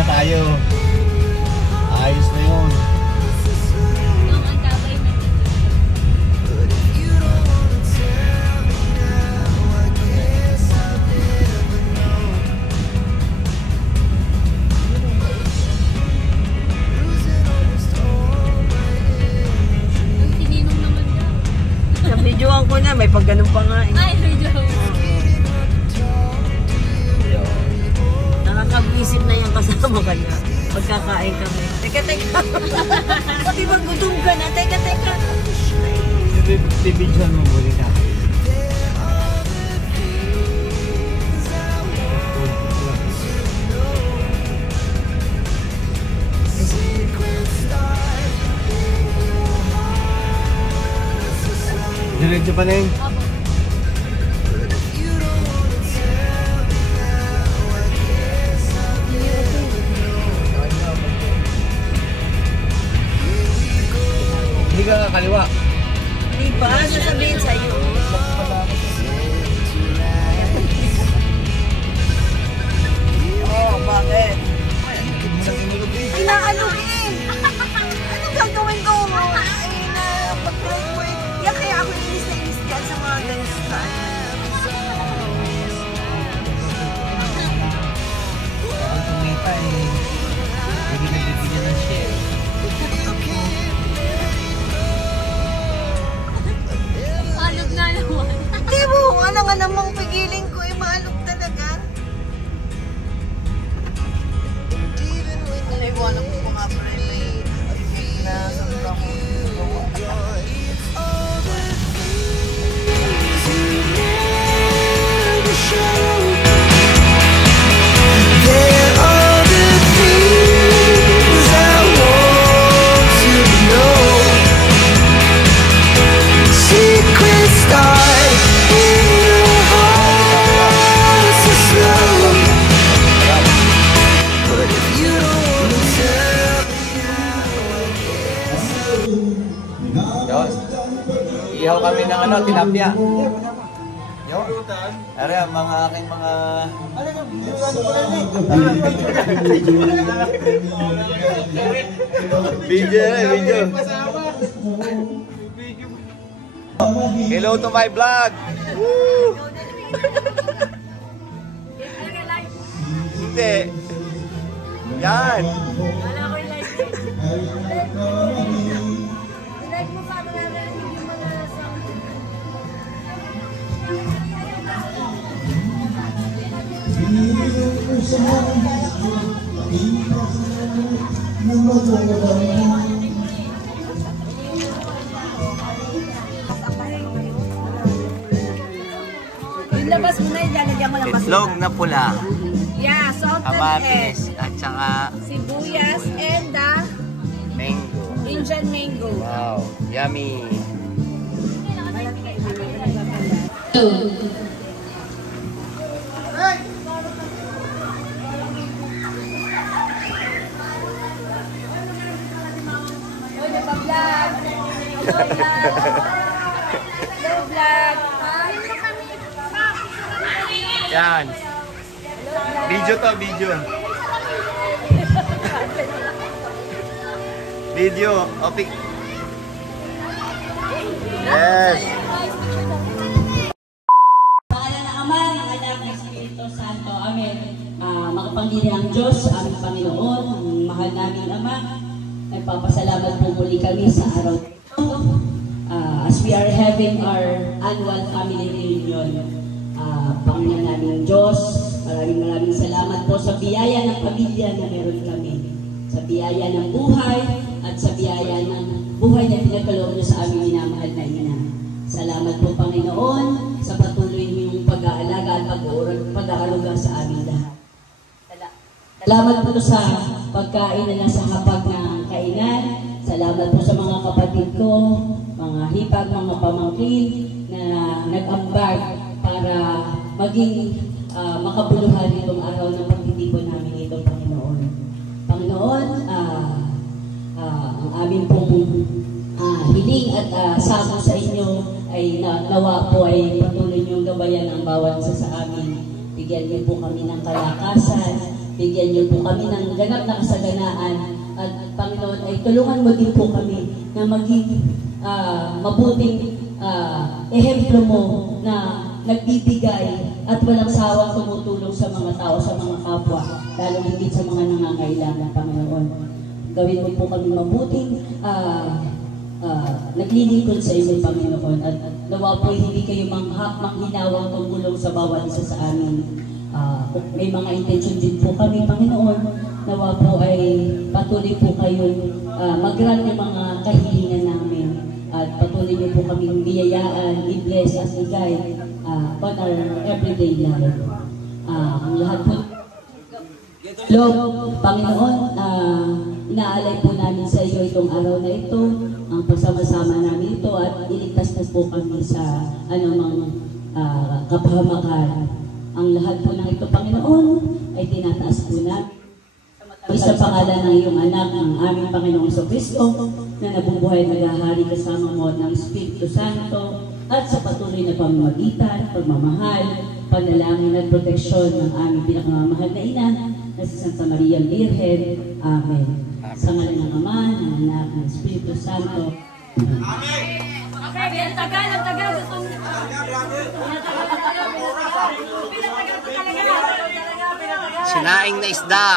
na tayo. Ayos na yun. Videoan ko na, may pag ganun pa nga eh. Ay, video. Nakakabisip na yung kasama ka na. Pagkakain kami. Teka. Sabi ba gutom ka na? Teka. Bibidyoan mo muli ka. Diretso pa na yun? Opo. Hindi ka kaliwa. Di ba? Sasabihin sa'yo. Oh, bakit? Ay, naalugin! Anong gagawin ko? Ay, pag-try mo eh. Yan kaya ako inis na inis yan sa mga ganyan na. Ang tumita eh. Hindi nagbibigyan ng share. Alog na naman. Di mo, ano nga namang pigiling ko eh, maalog talaga. Naiwanan ko mga pre, na sobrang Ihaw kami ng ano, tilapia. Yo. Are mga aking mga video. Hello to my vlog. Woo! Hindi. Yan. Wala ko yung like. Like mo pa, mararating yung mga sound. yung labas mo na, ilalagyan mo lang Itlog na pula. Yeah, salted egg. Kamatis at saka Sibuyas and the mango. Indian mango. Wow, yummy. Hoy, napa-vlog. Hello, vlog. Yan. Video to, video. Video, opik. Yes. Pangalan ng Ama, ng Anak, ng Espiritu Santo. Amen. Makapangyarihang Diyos, aming Panginoon, ang mahal namin Ama, nagpapasalamat po muli kami sa araw ito. As we are having our annual family reunion, Panginoon namin Diyos, maraming salamat po sa biyaya ng pamilya na meron kami. Sa biyaya ng buhay at sa biyaya ng buhay na pinagkaloob niyo sa aming minamahal na ina. Salamat po Panginoon sa patuloy niyong pag-aalaga at pag-aaruga sa amin lahat. Salamat po sa pagkain na nasa hapag ng kainan. Salamat po sa mga kapatid ko, mga hipag, mga pamangkin na nag-ambag para maging makabuluhan itong araw ng pagtitipon namin itong Panginoon. Panginoon, ang aming pong hiling at sako sa inyo ay nawa po ay patuloy niyong gabayan ang bawat isa sa amin. Bigyan niyo po kami ng kalakasan, bigyan niyo po kami ng ganap na kasaganaan. At Panginoon, ay tulungan mo din po kami na maging mabuting ehemplo mo na nagbibigay at walang sawang tumutulong sa mga tao, sa mga kapwa, lalo higit sa mga nangangailangan, Panginoon. Gawin mo po kami mabuting naglilingkod sa inyo, Panginoon, at nawa po hindi kayo manghinawang tumulong sa bawat isa sa amin. May mga intensyon din po kami, Panginoon, nawa po ay patuloy po kayong mag-grant ng mga kahilingan namin at patuloy niyo po kaming biyayaan, i-bless at i-guide on our everyday life. Ang lahat po, Lord, Panginoon, inaalay po namin sa iyo itong araw na ito, ang pagsama-sama namin ito at iligtas na po kami sa anumang kapahamakan. Ang lahat po ng ito, Panginoon, ay tinataas po namin sa pangalan ng iyong anak, ng aming Panginoong Kristo, na nabubuhay naghahari kasama mo ng Espiritu Santo at sa patuloy na pamamagitan, pagmamahal, panalangin at proteksyon ng aming pinakamamahal na ina na si Santa Maria Virgen. Amen. Sa ngalan ng Ama, ng Anak, ng Espiritu Santo. Amen! Okay, ang tagal. Sinaing na isda.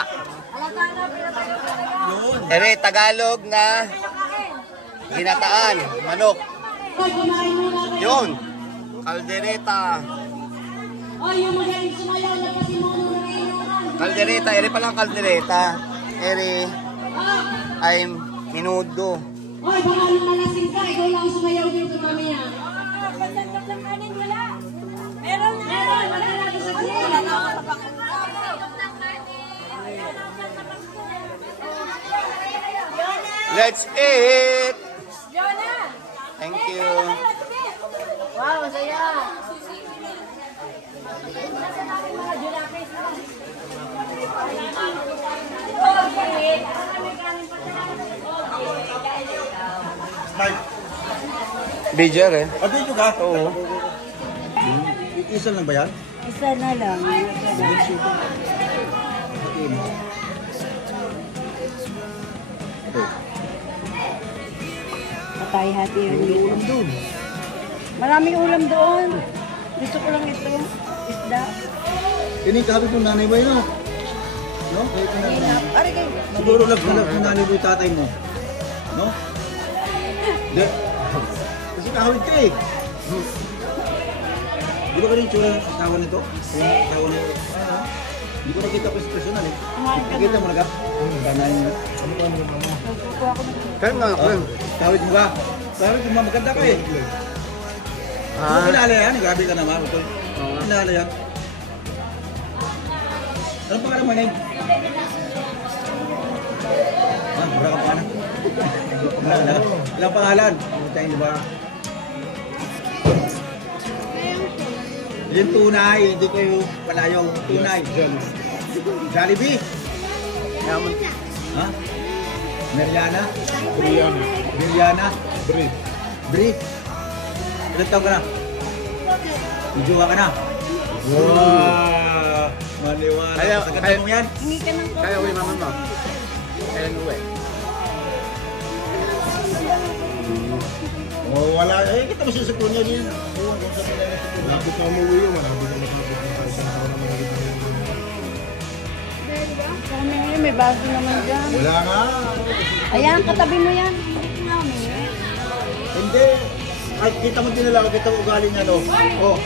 Ere, Tagalog na ginataan, manok. Yun, kaldereta. Kaldereta, ere palang kaldereta. Ere ay minudo. Oy, baka nung malasing ka, ikaw lang sumayaw dito mamaya. Pasagkat lang kanin, wala. Meron, wala natin sa kuya. Wala na ako Let's eat! Jonah! Thank you. Wow, saya! Nasa namin mga julapis, no? Okay. Video eh. Video ka? Oo. Isa lang ba yan? Isa na lang. Patay hati yun. Ulam doon. Maraming ulam doon. Gusto ko lang ito. Isda. Ini sabi ko nanay ba yun? No? Ari kayo. Siguro naghanap ng nanay mo yung tatay mo. No? Hindi. Kasi kahawid ka eh. Di ba kanina yung tsura ng asawa nito? Yung asawa nito? Hindi ko nakita pa sa personal eh. Nakita mo nagap? Kanay mo. Kaya nga ako. Kahawid mo ba? Kahawid mo ba? Maganda ka eh. Ano kinala yan? Grabe ka naman. Kinala yan. Ano pangalan mo, Neng? Wala ka pangalan? Ilang pangalan? Tayo mo ba? Yung tunay, hindi kayo palayong tunay. Jollibee? Ha? Meriana? Meriana? Brief? Ilan taon ka na? Medyo ka na? Wow! Maniwala. Kaya mo yan? Hindi ka nang Kaya uwi mama mo. Kaya uwi. Oh, wala. Eh, kita masih sa kunya din. Oo, kung saan nila sa kunya. Lapit na umuwi yun. Malapit na masabot na isang araw na malapit na yun. Kami ngayon, may bago naman dyan. Wala nga. Ayan, katabi mo yan. Namin. Hindi. Ay, kita mo din nila. Kita mo ugali niya, no? Oh.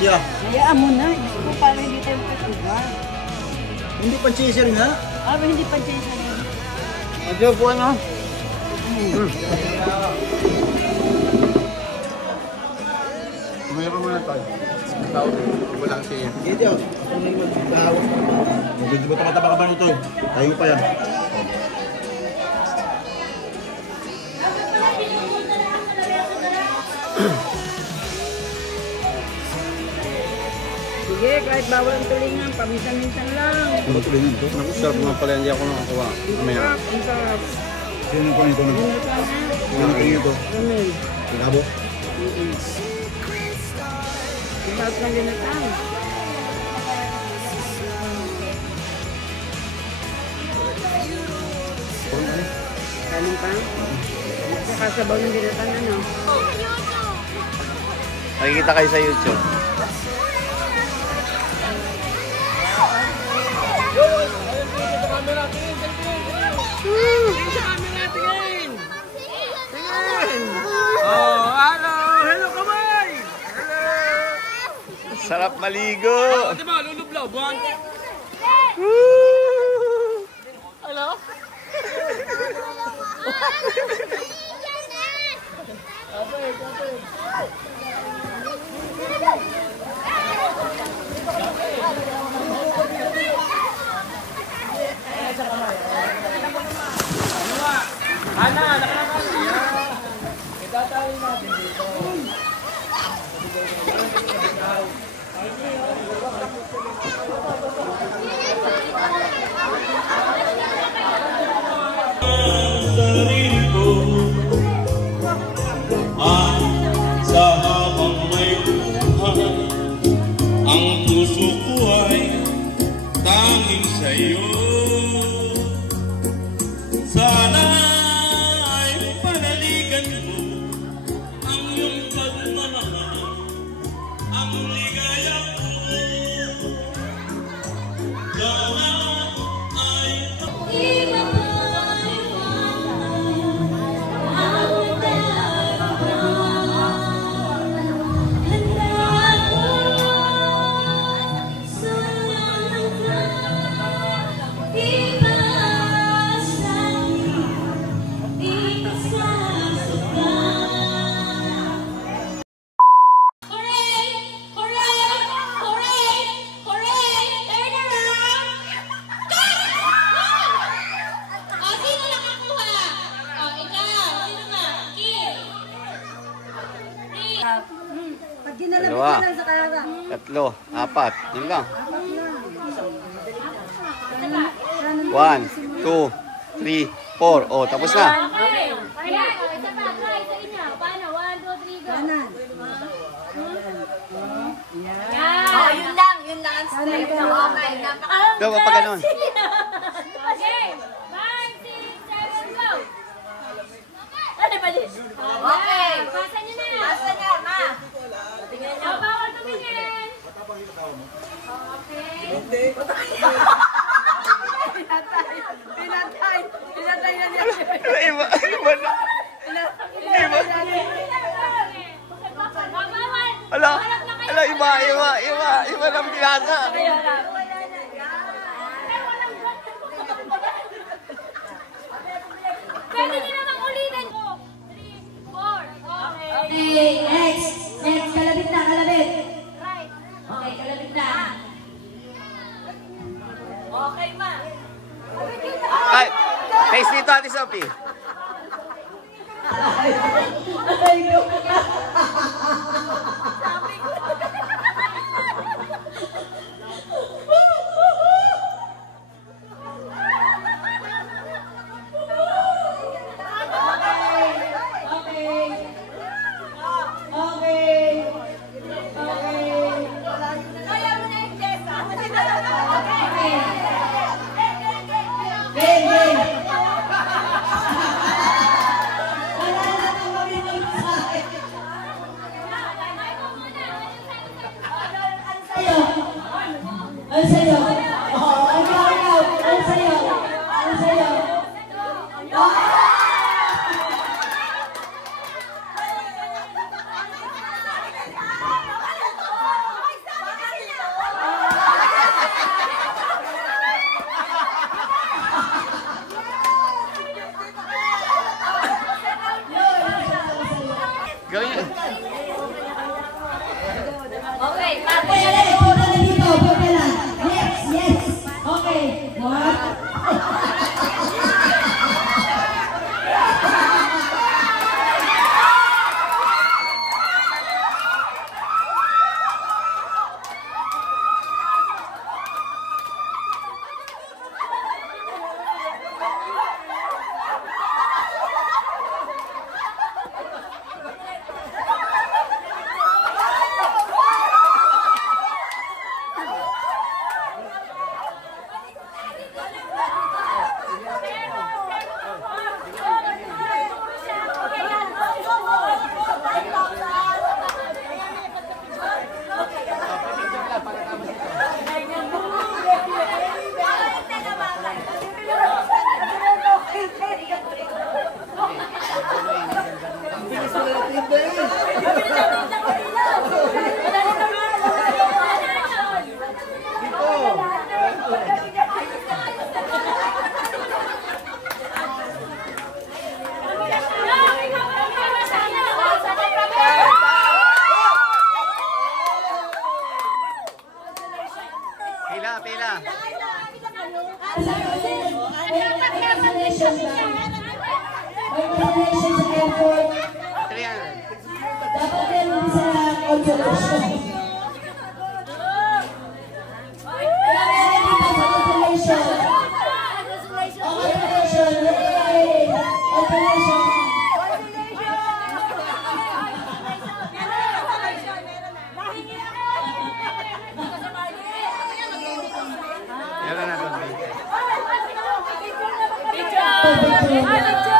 Siya. Hayaan mo na. Gusto ko pala hindi tayo patuwa. Hindi pa chaser nga. Hindi pa dyan sa yan. Medyo po ano? Mayroon mo na tayo. Tawag. Walang siya. Dito. Medyo mo tamataba ka ba nito eh. Tayo pa yan. Sige, kahit bawal ang tulingan, paminsan-minsan lang. Ano tulingan to? Naku, sarap nga pala, hindi ako nakakuha. Mamaya. Ang sarap. Sino ko nito? Sino ko nito? Ramel. Labo? Ang sarap ng ginatang. Kanin pa? Nakasabaw ng ginatang ano? Makikita kayo sa YouTube. Sarap maligo. Hello? Sa habang may buhay, ang puso ko ay tanging sa'yo. Sana ay panaligan mo ang iyong pagmamahal, ang ligaya ko. Sana ay Dalawa. Tatlo. Apat. Yun lang. 1, 2, 3, 4. Oh, tapos na. Yun lang ang step. Okay, Daw pa ganun. Okay, 5, 6, 7, go! Ano ba din? Okay. Pasa niyo na. Basta niya, ma. Bawal tumingin. Okay. Pinatay na niya. Iba na. Ala, iba ng pinasa. Pwede niyo namang ulitin. 2, 3, 4. Okay. Okay, next. Next, kalabit na, kalabit. Right. Okay, kalabit na. Okay, ma. Ay, face dito, Ate Sophie. Kaya mo na yung Jessa. Game, game. consolation ba? May consolation sa airport. Dapat meron sa consolation. Kaya meron dito sa consolation. Consolation. Yay! Consolation. Meron na doon. Picture!